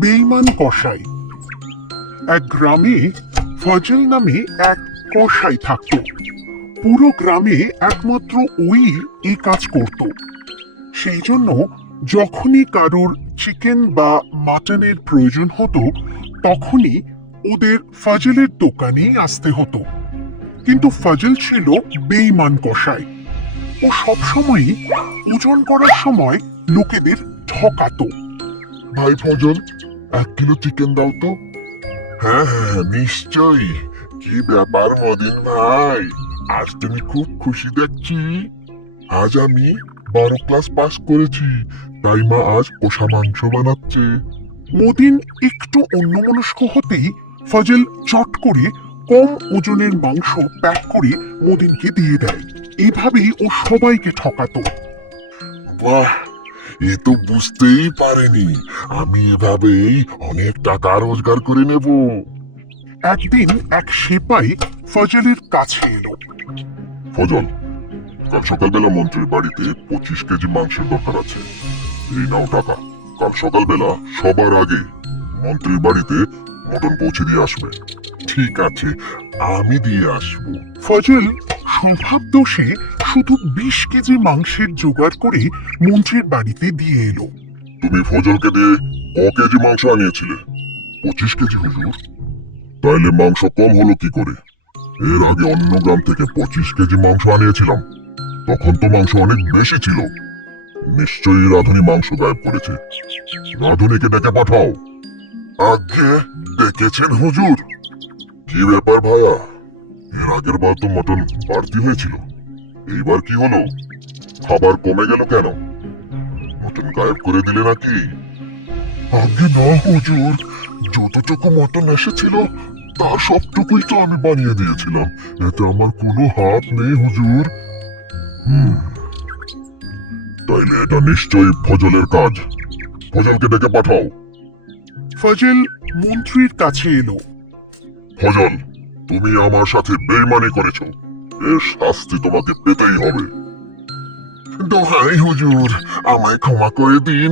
বেইমান কষাই এক গ্রামে ফজল নামে এক কষাই থাকত পুরো গ্রামে একমাত্র ওই এই কাজ করত সেই জন্য যখনই কারোর চিকেন বা মাটনের প্রয়োজন হতো তখনই ওদের ফজলের দোকানেই আসতে হতো কিন্তু ফজল ছিল বেইমান কষাই ও সবসময়ই ওজন করার সময় লোকেদের ঠকাত ভাই ফজল এক কিলো চিকেন দাও তো হ্যাঁ, হ্যাঁ হ্যাঁ নিশ্চয়ই কি ব্যাপার মদিন ভাই আজ তুমি খুব খুশি দেখছি আজ আমি বারো ক্লাস পাস করেছি তাই মা আজ কষা মাংস বানাচ্ছে মদিন একটু অন্যমনস্ক হতেই ফজল চট করে কম ওজনের মাংস প্যাক করে মদিনকে দিয়ে দেয় এভাবেই ও সবাইকে ঠকাতো বাহ এ তো বুঝতেই পারেনি আমি এভাবেই অনেক টাকা রোজগার করে নেব একদিন এক সিপাই ফজলের কাছে এলো ফজল কাল সকালবেলা মন্ত্রীর বাড়িতে পঁচিশ কেজি মাংসের দরকার আছে এই নাও টাকা কাল সকালবেলা সবার আগে মন্ত্রীর বাড়িতে মটন পৌঁছে দিয়ে আসবে ঠিক আছে আমি দিয়ে আসবো ফজল স্বভাব দোষে শুধু বিশ কেজি মাংসের জোগাড় করে মন্ত্রীর বাড়িতে দিয়ে এলো তুমি ফজলকে দিয়ে ক কেজি মাংস আনিয়েছিলে পঁচিশ কেজি হুজুর তাইলে মাংস কম হলো কি করে এর আগে অন্য গ্রাম থেকে পঁচিশ কেজি মাংস আনিয়েছিলাম তখন তো মাংস অনেক বেশি ছিল নিশ্চয়ই রাধুনি মাংস গায়েব করেছে রাধুনিকে ডেকে পাঠাও আগে ডেকেছেন হুজুর কি ব্যাপার ভাইয়া এর আগের বার তো মটন বাড়তি হয়েছিল এইবার কি হলো খাবার কমে গেল কেন মটন গায়েব করে দিলে নাকি আগে না হুজুর যতটুকু মটন এসেছিল তার সবটুকুই তো আমি বানিয়ে দিয়েছিলাম এতে আমার কোনো হাত নেই হুজুর তাইলে এটা নিশ্চয়ই ফজলের কাজ ফজলকে ডেকে পাঠাও ফজল মন্ত্রীর কাছে এলো ফজল তুমি আমার সাথে বেইমানি করেছো এর শাস্তি তোমাকে পেতেই হবে দোহাই হুজুর আমায় ক্ষমা করে দিন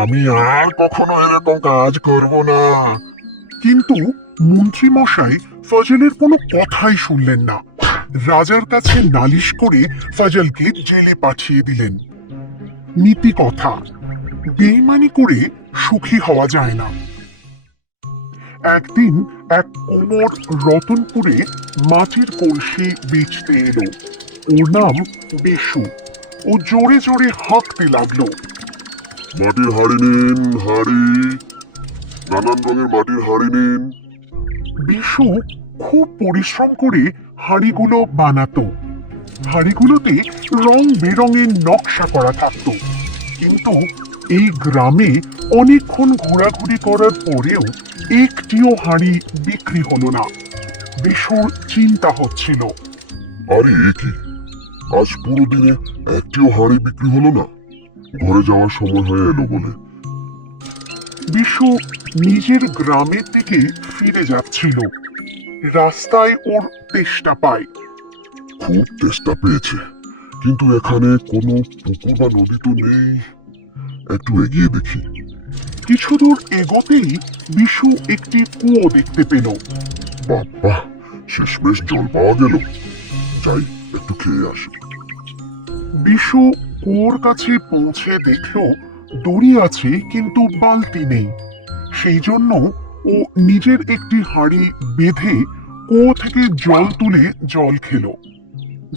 আমি আর কখনো এরকম কাজ করব না কিন্তু মন্ত্রী মশাই ফজলের কোনো কথাই শুনলেন না রাজার কাছে নালিশ করে ফজলকে জেলে পাঠিয়ে দিলেন নীতি কথা বেইমানি করে সুখী হওয়া যায় না একদিন এক কোমর রতনপুরে মাটির কলসি বেচতে এলো ওর নাম বেশু ও জোরে জোরে হাঁকতে লাগলো মাটির হাড়ি নিন হাড়ি নানান রঙের মাটির হাড়ি নিন বিশু খুব পরিশ্রম করে হাড়িগুলো বানাতো হাড়িগুলোতে রং বেরঙের নকশা করা থাকত কিন্তু এই গ্রামে অনেকক্ষণ ঘোরাঘুরি করার পরেও একটিও হাঁড়ি বিক্রি হলো না বিশুর চিন্তা হচ্ছিল আরে একই আজ পুরো দিনে একটিও হাঁড়ি বিক্রি হলো না ঘরে যাওয়ার সময় হয়ে এলো বলে বিশু নিজের গ্রামের দিকে ফিরে যাচ্ছিল রাস্তায় ওর তেষ্টা পায় খুব তেষ্টা পেয়েছে কিন্তু এখানে কোনো পুকুর বা নদী তো নেই একটু এগিয়ে দেখি কিছু দূর এগোতেই বিশু একটি কুয়ো দেখতে পেল বাবা শেষমেশ জল পাওয়া গেল যাই একটু খেয়ে আসি বিশু কুয়োর কাছে পৌঁছে দেখল দড়ি আছে কিন্তু বালতি নেই সেই জন্য ও নিজের একটি হাড়ি বেঁধে কুয়ো থেকে জল তুলে জল খেল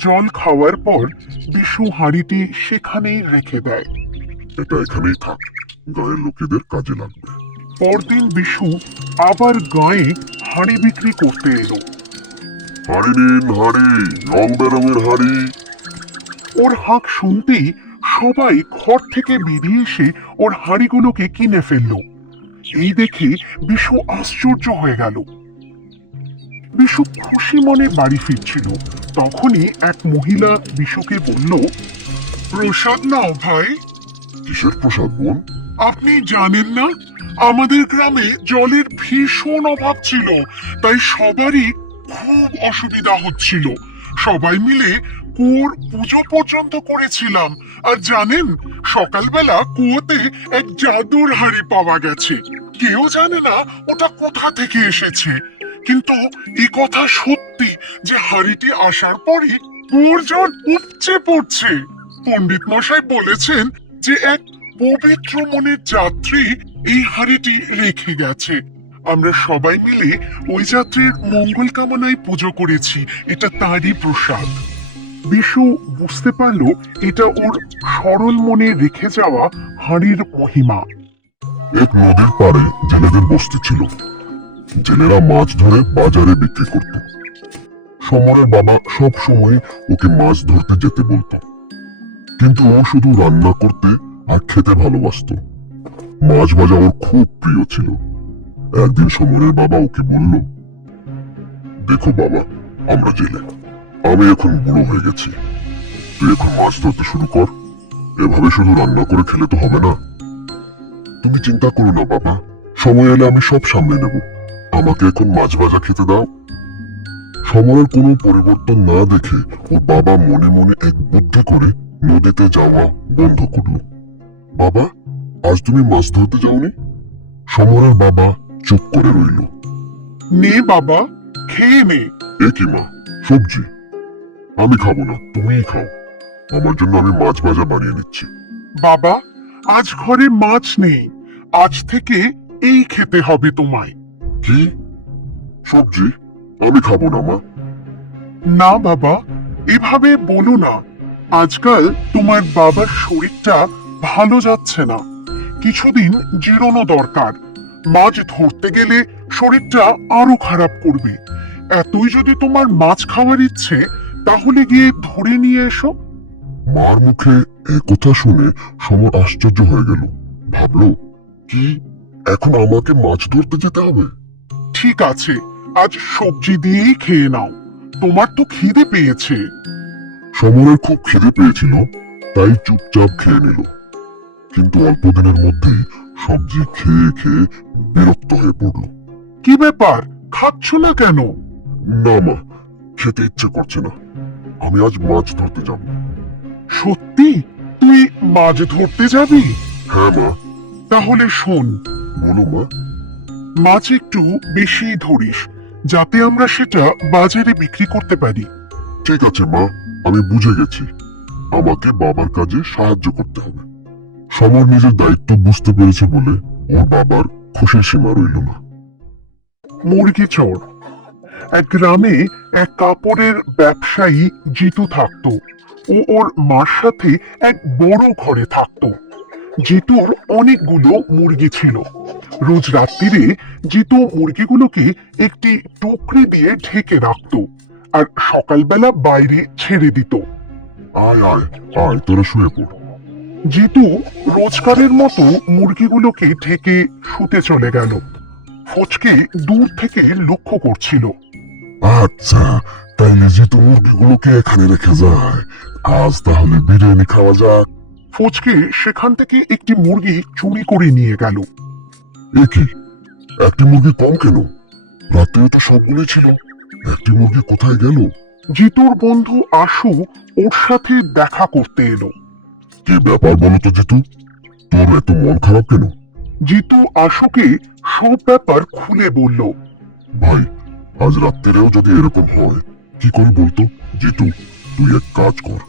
জল খাওয়ার পর বিশু হাড়িটি সেখানেই রেখে দেয় এটা এখানেই থাক গায়ের লোকেদের কাজে লাগবে পরদিন বিশু আবার গায়ে হাঁড়ি বিক্রি করতে এলো নিন রং বেরঙের ওর হাঁক শুনতেই সবাই ঘর থেকে বেরিয়ে এসে ওর কিনে এই দেখে বিশু আশ্চর্য হয়ে গেল বিশু খুশি মনে বাড়ি ফিরছিল তখনই এক মহিলা বিশুকে বলল প্রসাদ নাও ভাই কিসের প্রসাদ বোন আপনি জানেন না আমাদের গ্রামে জলের ভীষণ অভাব ছিল তাই সবারই খুব অসুবিধা হচ্ছিল সবাই মিলে কুয়োর পুজো পর্যন্ত করেছিলাম আর জানেন সকালবেলা কুয়োতে এক জাদুর হাড়ি পাওয়া গেছে কেউ জানে না ওটা কোথা থেকে এসেছে কিন্তু এ কথা সত্যি যে হাড়িটি আসার পরে কুয়োর জল উপচে পড়ছে পণ্ডিত মশাই বলেছেন যে এক পবিত্র মনের যাত্রী এই হাড়িটি রেখে গেছে আমরা সবাই মিলে ওই যাত্রীর মঙ্গল কামনায় পুজো করেছি এটা তারই প্রসাদ বিশু বুঝতে পারল এটা ওর সরল মনে রেখে যাওয়া হাড়ির মহিমা এক নদীর পারে জেলেদের বস্তি ছিল জেলেরা মাছ ধরে বাজারে বিক্রি করত সমরের বাবা সব সময় ওকে মাছ ধরতে যেতে বলত কিন্তু ও শুধু রান্না করতে আর খেতে ভালোবাসত মাছ ভাজা ওর খুব প্রিয় ছিল একদিন সমরের বাবা ওকে বলল দেখো বাবা আমরা জেলে আমি এখন বুড়ো হয়ে গেছি তুই এখন মাছ ধরতে শুরু কর এভাবে শুধু রান্না করে খেলে তো হবে না তুমি চিন্তা করো না বাবা সময় এলে আমি সব সামনে নেব আমাকে এখন মাছ ভাজা খেতে দাও সময়ের কোনো পরিবর্তন না দেখে ওর বাবা মনে মনে এক বুদ্ধি করে নদীতে যাওয়া বন্ধ করলো বাবা আজ তুমি মাছ ধরতে যাওনি সমরের বাবা চুপ করে রইল নে বাবা খেয়ে নে একই মা সবজি আমি খাবো না তুমিই খাও আমার জন্য আমি মাছ ভাজা বানিয়ে নিচ্ছি বাবা আজ ঘরে মাছ নেই আজ থেকে এই খেতে হবে তোমায় কি সবজি আমি খাবো না মা না বাবা এভাবে বলো না আজকাল তোমার বাবার শরীরটা ভালো যাচ্ছে না কিছুদিন জিরোনো দরকার মাছ ধরতে গেলে শরীরটা আরো খারাপ করবে এতই যদি তোমার মাছ খাওয়ার ইচ্ছে তাহলে গিয়ে ধরে নিয়ে এসো মার মুখে এ কথা শুনে সমর আশ্চর্য হয়ে গেল ভাবলো কি এখন আমাকে মাছ ধরতে যেতে হবে ঠিক আছে আজ সবজি দিয়েই খেয়ে নাও তোমার তো খিদে পেয়েছে সমরের খুব খিদে পেয়েছিল তাই চুপচাপ খেয়ে নিল কিন্তু অল্প দিনের মধ্যেই সবজি খেয়ে খেয়ে বিরক্ত হয়ে পড়ল কি ব্যাপার খাচ্ছ না কেন না মা খেতে ইচ্ছে করছে না আমি আজ মাছ ধরতে যাব সত্যি তুই মাছ ধরতে যাবি হ্যাঁ মা তাহলে শোন বলো মা মাছ একটু বেশি ধরিস যাতে আমরা সেটা বাজারে বিক্রি করতে পারি ঠিক আছে মা আমি বুঝে গেছি আমাকে বাবার কাজে সাহায্য করতে হবে সমর নিজের দায়িত্ব বুঝতে পেরেছে বলে ওর বাবার খুশির সীমা রইল না মুরগি চোর এক গ্রামে এক কাপড়ের ব্যবসায়ী জিতু থাকতো ও ওর মার সাথে এক বড় ঘরে থাকতো জিতুর অনেকগুলো মুরগি ছিল রোজ রাত্রিরে জিতু মুরগিগুলোকে একটি টুকরি দিয়ে ঢেকে রাখত আর সকালবেলা বাইরে ছেড়ে দিত আয় আয় আয় তোরা শুয়ে পড় জিতু রোজকারের মতো মুরগিগুলোকে ঠেকে শুতে চলে গেল ফচকে দূর থেকে লক্ষ্য করছিল আচ্ছা তাইলে জিতু মুরগিগুলোকে এখানে রেখে যায় আজ তাহলে বিরিয়ানি খাওয়া যাক ফচকে সেখান থেকে একটি মুরগি চুরি করে নিয়ে গেল একই একটি মুরগি কম কেন রাতেও তো সবগুলি ছিল একটি মুরগি কোথায় গেল জিতুর বন্ধু আশু ওর সাথে দেখা করতে এলো কি ব্যাপার বলতো জিতু তোর এত মন খারাপ কেন জিতু আশুকে সব ব্যাপার খুলে বলল ভাই আজ রাত্রেও যদি এরকম হয় কি করে বলতো জিতু তুই এক কাজ কর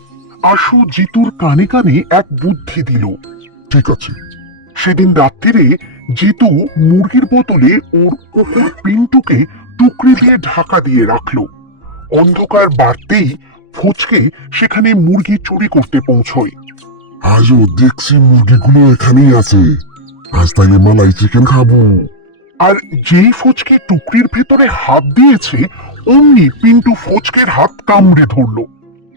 আশু জিতুর কানে কানে এক বুদ্ধি দিল ঠিক আছে সেদিন রাত্রিরে জিতু মুরগির বোতলে ওর কুকুর পিন্টুকে টুকরি দিয়ে ঢাকা দিয়ে রাখলো অন্ধকার বাড়তেই ফুচকে সেখানে মুরগি চুরি করতে পৌঁছয় আজও দেখছি মুরগিগুলো এখানেই আছে আজ তাইলে মালাই চিকেন খাবো আর যেই ফুচকি টুকরির ভেতরে হাত দিয়েছে অমনি পিন্টু ফুচকের হাত কামড়ে ধরলো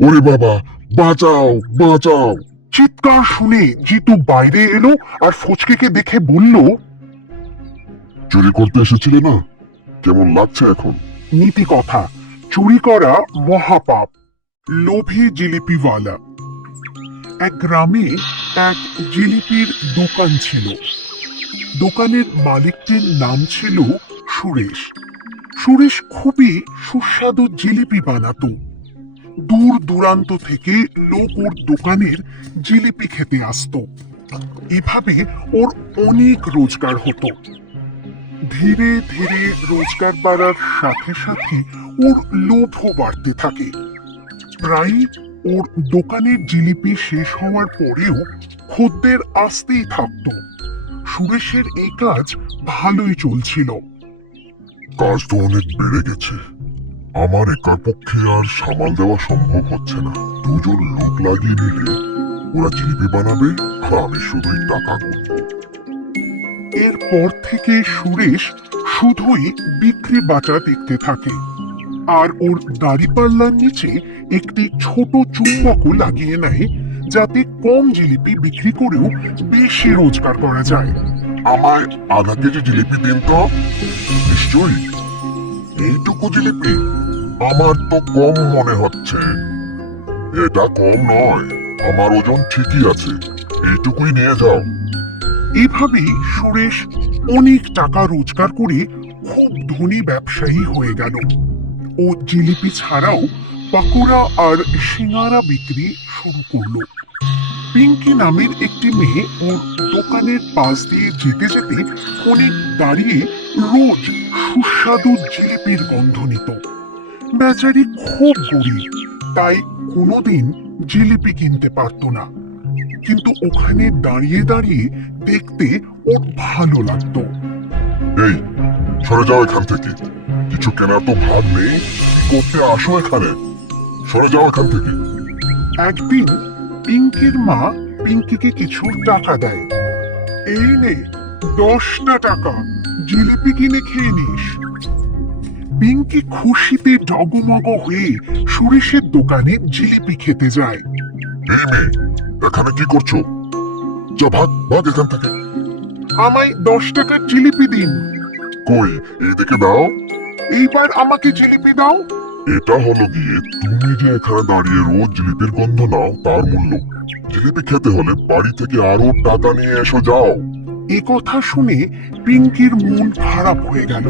ওরে বাবা বাঁচাও বাঁচাও চিৎকার শুনে জিতু বাইরে এলো আর ফুচকেকে দেখে বলল চুরি করতে এসেছিলে না কেমন লাগছে এখন নীতি কথা চুরি করা মহাপাপ লোভে জিলিপিওয়ালা এক গ্রামে এক জিলিপির দোকান ছিল দোকানের মালিকটির নাম ছিল সুরেশ সুরেশ খুবই সুস্বাদু জিলিপি বানাত দূর দূরান্ত থেকে লোক ওর দোকানের জিলিপি খেতে আসত এভাবে ওর অনেক রোজগার হতো ধীরে ধীরে রোজগার বাড়ার সাথে সাথে ওর লোভও বাড়তে থাকে প্রায় ওর দোকানের জিলিপি শেষ হওয়ার পরেও খদ্দের আসতেই থাকত সুরেশের এই কাজ ভালোই চলছিল কাজ তো অনেক বেড়ে গেছে আমার একার পক্ষে আর সামাল দেওয়া সম্ভব হচ্ছে না দুজন লোক লাগিয়ে নিলে ওরা জিলিপি বানাবে আর আমি শুধুই টাকা এরপর থেকে সুরেশ শুধুই বিক্রি বাঁচা দেখতে থাকে আর ওর দাড়িপাল্লার নিচে একটি ছোট চুম্বকও লাগিয়ে নেয় যাতে কম জিলিপি বিক্রি করেও বেশি রোজগার করা যায় আমার আধা কেজি জিলিপি দিন তো নিশ্চয়ই এইটুকু জিলিপি আমার তো কম মনে হচ্ছে এটা কম নয় আমার ওজন ঠিকই আছে এইটুকুই নিয়ে যাও এভাবেই সুরেশ অনেক টাকা রোজগার করে খুব ধনী ব্যবসায়ী হয়ে গেল ও জিলিপি ছাড়াও পাকুড়া আর সিঙ্গারা বিক্রি শুরু করলো পিঙ্কি নামের একটি মেয়ে ওর দোকানের পাশ দিয়ে যেতে যেতে অনেক দাঁড়িয়ে রোজ সুস্বাদু জিলিপির গন্ধ নিত বেচারি খুব গরিব তাই কোনোদিন জিলিপি কিনতে পারত না কিন্তু ওখানে দাঁড়িয়ে দাঁড়িয়ে দেখতে ওর ভালো লাগতো এই সরে যাও এখান থেকে কিছু কেনার তো ভাব নেই করতে আসো এখানে সরে যাও এখান থেকে একদিন পিঙ্কির মা পিঙ্কিকে কিছু টাকা দেয় এই নে দশটা টাকা জিলিপি কিনে খেয়ে নিস পিঙ্কি খুশিতে ডগমগ হয়ে সুরেশের দোকানে জিলিপি খেতে যায় এখানে কি করছো যা ভাগ ভাগ এখান থেকে আমায় দশ টাকার জিলিপি দিন কই এইদিকে দাও এইবার আমাকে জিলিপি দাও এটা হলো গিয়ে তুমি যে এখানে দাঁড়িয়ে রোজ জিলিপির গন্ধ নাও তার মূল্য জিলিপি খেতে হলে বাড়ি থেকে আরো টাকা নিয়ে এসো যাও এ কথা শুনে পিঙ্কির মন খারাপ হয়ে গেল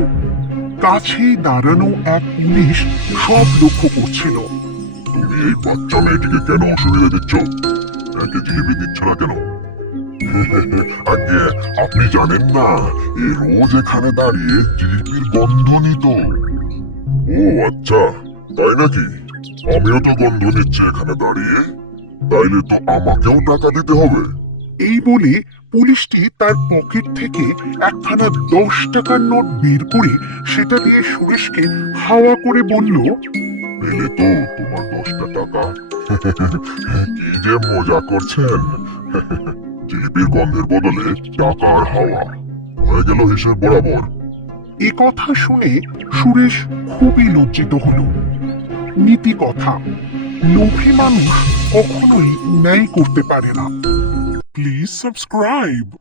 কাছে দাঁড়ানো এক পুলিশ সব লক্ষ্য করছিল তুমি এই বাচ্চা মেয়েটিকে কেন অসুবিধা দিচ্ছ একে জিলিপি দিচ্ছ না কেন আগে আপনি জানেন না এ রোজ এখানে দাঁড়িয়ে জিলিপির গন্ধ নিত ও আচ্ছা তাই নাকি আমিও তো গন্ধ নিচ্ছি এখানে দাঁড়িয়ে তাইলে তো আমাকেও টাকা দিতে হবে এই বলে পুলিশটি তার পকেট থেকে একখানা দশ টাকার নোট বের করে সেটা দিয়ে সুরেশকে হাওয়া করে বলল পেলে তো তোমার দশটা টাকা কি যে মজা করছেন জিলিপির গন্ধের বদলে টাকা হাওয়া হয়ে গেল হিসেব বরাবর এ কথা শুনে সুরেশ খুবই লজ্জিত হল নীতি কথা লোভী মানুষ কখনোই ন্যায় করতে পারে না প্লিজ সাবস্ক্রাইব